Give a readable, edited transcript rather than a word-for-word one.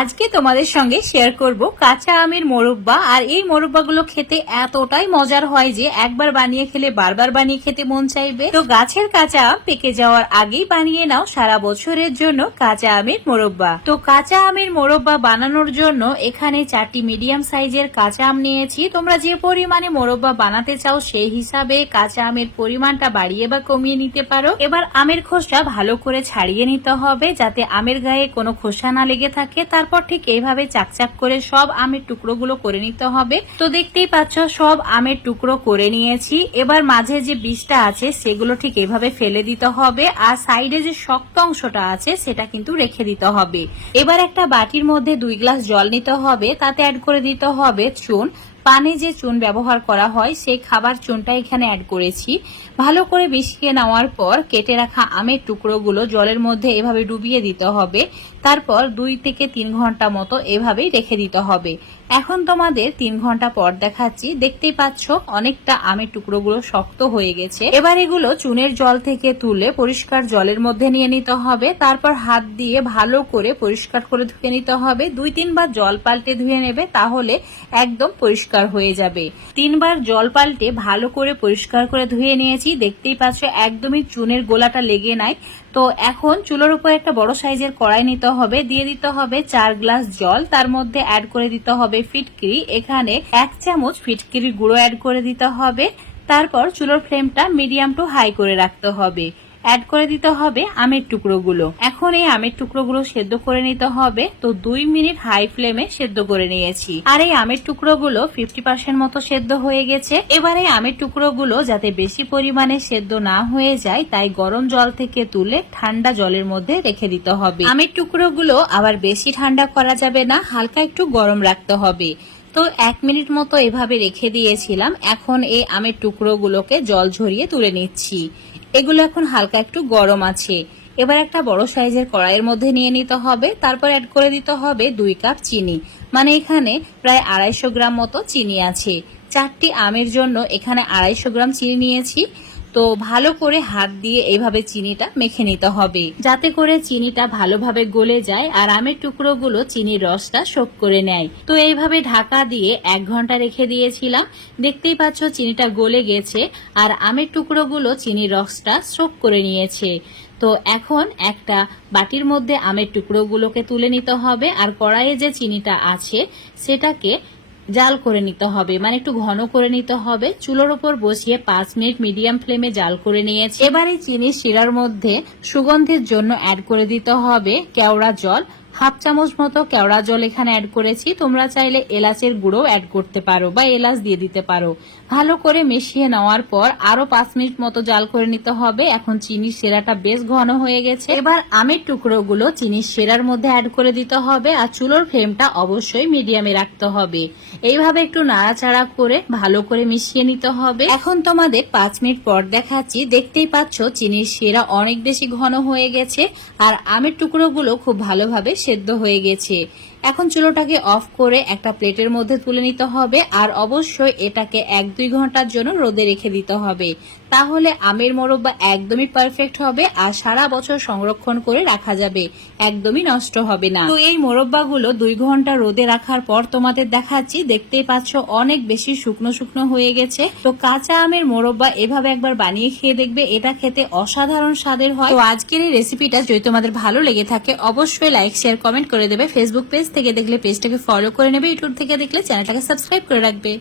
আজকে তোমাদের সঙ্গে শেয়ার করব কাঁচা আমের মোরব্বা। আর এই মোরব্বাগুলো খেতে এতটাই মজার হয় যে একবার বানিয়ে খেলে বারবার বানিয়ে খেতে মন চাইবে। তো গাছের কাঁচা আম পেকে যাওয়ার আগেই বানিয়ে নাও সারা বছরের জন্য কাঁচা আমের মোরব্বা। তো কাঁচা আমের মোরব্বা বানানোর জন্য এখানে 4টি মিডিয়াম সাইজের কাঁচা আম নিয়েছি। তোমরা যে পরিমাণে মোরব্বা বানাতে চাও সেই হিসাবে কাঁচা আমের পরিমাণটা বাড়িয়ে বা কমিয়ে নিতে পারো। এবার আমের খোসা ভালো করে ছাড়িয়ে নিতে হবে যাতে আমের গায়ে কোনো খোসা না লেগে থাকে। তারপর ঠিক এইভাবে চাকচাক করে সব আমের টুকরোগুলো করে নিতে হবে। তো দেখতেই পাচ্ছ সব আমের টুকরো করে নিয়েছি। এবার মাঝে যে বীজটা আছে সেগুলো ঠিক এইভাবে ফেলে দিতে হবে, আর সাইডে যে শক্ত অংশটা আছে সেটা কিন্তু রেখে দিতে হবে। এবার একটা বাটির মধ্যে 2 গ্লাস জল নিতে হবে, তাতে অ্যাড করে দিতে হবে চুন। পানে যে চুন ব্যবহার করা হয় সেই খাবার চুনটা এখানে অ্যাড করেছি। ভালো করে মিশিয়ে নেওয়ার পর কেটে রাখা আমের টুকরোগুলো জলের মধ্যে এভাবে ডুবিয়ে দিতে হবে। তারপর 2 থেকে 3 ঘন্টা মতো এভাবেই রেখে দিতে হবে। এখন তোমাদের 3 ঘন্টা পর দেখাচ্ছি। দেখতেই পাচ্ছ অনেকটা আমের টুকরোগুলো শক্ত হয়ে গেছে। এবার এগুলো চুনের জল থেকে তুলে পরিষ্কার জলের মধ্যে নিয়ে নিতে হবে। তারপর হাত দিয়ে ভালো করে পরিষ্কার করে ধুয়ে নিতে হবে। 2-3 বার জল পাল্টে ধুয়ে নেবে, তাহলে একদম পরিষ্কার হয়ে যাবে। 3 বার জল পাল্টে ভালো করে পরিষ্কার করে ধুয়ে নিয়েছি। দেখতেই পাচ্ছ একদমই চুনের গোলাটা লেগে নাই। তো এখন চুলোর উপর একটা বড় সাইজের কড়াই নিতে হবে, দিয়ে দিতে হবে 4 গ্লাস জল। তার মধ্যে অ্যাড করে দিতে হবে ফিটকিরি। এখানে 1 চামচ ফিটকিরি গুঁড়ো অ্যাড করে দিতে হবে। তারপর চুলোর ফ্লেমটা মিডিয়াম টু হাই করে রাখতে হবে। অ্যাড করে দিতে হবে আমের টুকরোগুলো। এখন এই আমের টুকরোগুলো সেদ্ধ করে নিতে হবে। তো 2 মিনিট হাই ফ্লেমে সেদ্ধ করে নিয়েছি। আর এই আমের টুকরোগুলো 50% মতো সেদ্ধ হয়ে গেছে। এবারে আমের টুকরোগুলো যাতে বেশি পরিমাণে সেদ্ধ না হয়ে যায় তাই গরম জল থেকে তুলে ঠান্ডা জলের মধ্যে রেখে দিতে হবে। আমের টুকরোগুলো আবার বেশি ঠান্ডা করা যাবে না, হালকা একটু গরম রাখতে হবে। তো 1 মিনিট মতো এভাবে রেখে দিয়েছিলাম। এখন এই আমের টুকরোগুলোকে জল ঝরিয়ে তুলে নিচ্ছি। এগুলো এখন হালকা একটু গরম আছে। এবার একটা বড় সাইজের কড়াইয়ের মধ্যে নিয়ে নিতে হবে। তারপর অ্যাড করে দিতে হবে 2 কাপ চিনি, মানে এখানে প্রায় 250 গ্রাম মতো চিনি আছে। 4টি আমের জন্য এখানে 250 গ্রাম চিনি নিয়েছি। তো ভালো করে হাত দিয়ে এইভাবে চিনিটা মেখে নিতে হবে যাতে করে চিনিটা ভালোভাবে গলে যায় আর আমের টুকরোগুলো চিনির রসটা শোক করে নেয়। তো এইভাবে ঢাকা দিয়ে 1 ঘন্টা রেখে দিয়েছিলাম। দেখতেই পাচ্ছ চিনিটা গলে গেছে আর আমের টুকরোগুলো চিনির রসটা শোক করে নিয়েছে। তো এখন একটা বাটির মধ্যে আমের টুকরোগুলোকে তুলে নিতে হবে আর কড়াইয়ে যে চিনিটা আছে সেটাকে জাল করে নিতে হবে, মানে একটু ঘন করে নিতে হবে। চুলোর উপর বসিয়ে 5 মিনিট মিডিয়াম ফ্লেমে জাল করে নিয়েছি। এবার এই চিনির শিরার মধ্যে সুগন্ধের জন্য অ্যাড করে দিতে হবে কেওড়া জল। 1/2 চামচ মতো কেওড়া জল এখানে অ্যাড করেছি। তোমরা চাইলে এলাচের গুঁড়ো অ্যাড করতে পারো বা এলাচ দিয়ে দিতে পারো। ভালো করে মিশিয়ে নেওয়ার পর আরো 5 মিনিট মতো জাল করে নিতে হবে। এখন চিনির শিরাটা বেশ ঘন হয়ে গেছে। এবার আমের টুকরোগুলো চিনির শিরার মধ্যে অ্যাড করে দিতে হবে আর চুলোর ফ্লেমটা অবশ্যই মিডিয়ামে রাখতে হবে। এইভাবে একটু নাড়াচাড়া করে ভালো করে মিশিয়ে নিতে হবে। এখন তোমাদের 5 মিনিট পর দেখাচ্ছি। দেখতেই পাচ্ছ চিনির শিরা অনেক বেশি ঘন হয়ে গেছে আর আমের টুকরোগুলো খুব ভালোভাবে সেদ্ধ হয়ে গেছে। এখন চুলোটাকে অফ করে একটা প্লেটের মধ্যে তুলে নিতে হবে আর অবশ্যই এটাকে 1-2 ঘন্টার জন্য রোদে রেখে দিতে হবে। তাহলে আমের মোরব্বা একদমই পারফেক্ট হবে আর সারা বছর সংরক্ষণ করে রাখা যাবে, একদমই নষ্ট হবে না। তো এই মোরব্বাগুলো 2 ঘন্টা রোদে রাখার পর তোমাদের দেখাচ্ছি। দেখতেই পাচ্ছ অনেক বেশি শুকনো শুকনো হয়ে গেছে। তো কাঁচা আমের মোরব্বা এভাবে একবার বানিয়ে খেয়ে দেখবে, এটা খেতে অসাধারণ স্বাদের হয়। তো আজকের এই রেসিপিটা যদি তোমাদের ভালো লেগে থাকে অবশ্যই লাইক শেয়ার কমেন্ট করে দেবে। ফেসবুক পেজ থেকে দেখলে পেজটাকে ফলো করে নেবে, ইউটিউব থেকে দেখলে চ্যানেলটাকে সাবস্ক্রাইব করে রাখবে।